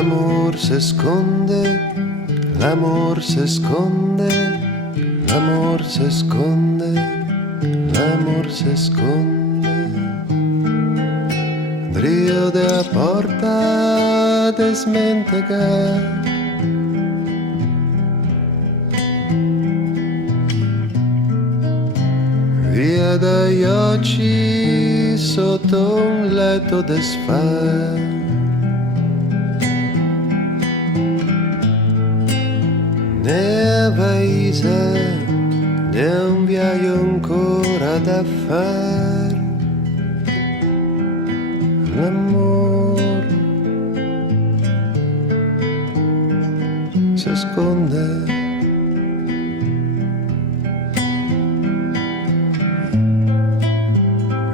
L'amor se esconde, l'amor se esconde, l'amor se esconde, l'amor se esconde. Drio de a porta desmentegar. Via dagli occhi sotto un letto desfà. Nel paese c'è un viaggio ancora da fare. L'amor si nasconde.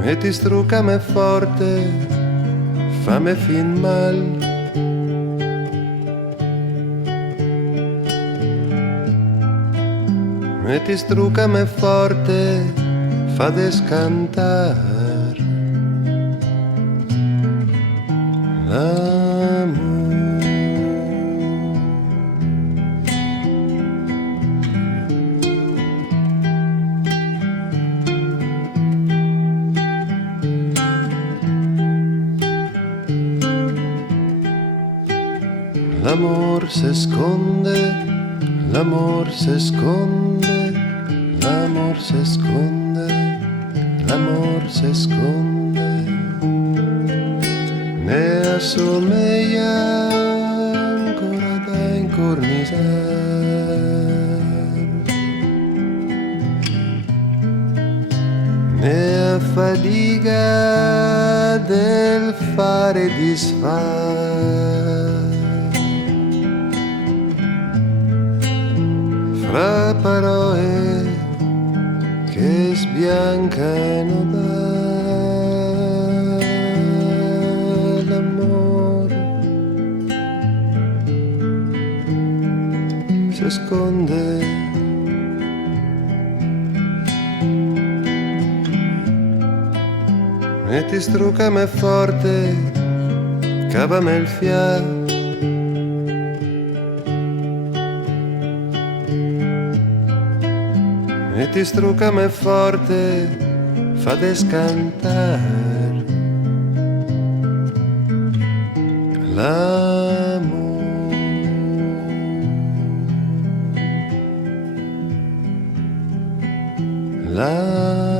E ti struccame forte, fammi fin mal. E ti struccame forte, fa descantar l'amor. L'amor se esconde, l'amor se esconde, l'amor se esconde, l'amor se esconde. Ne assomiglia ancora da incornisare. Ne affatica del fare disfare. Fra parole che sbiancano dall'amore si nasconde. E ti struccame forte, cavame il fiato. E ti struccame forte, fa descantar l'amor. L'amor.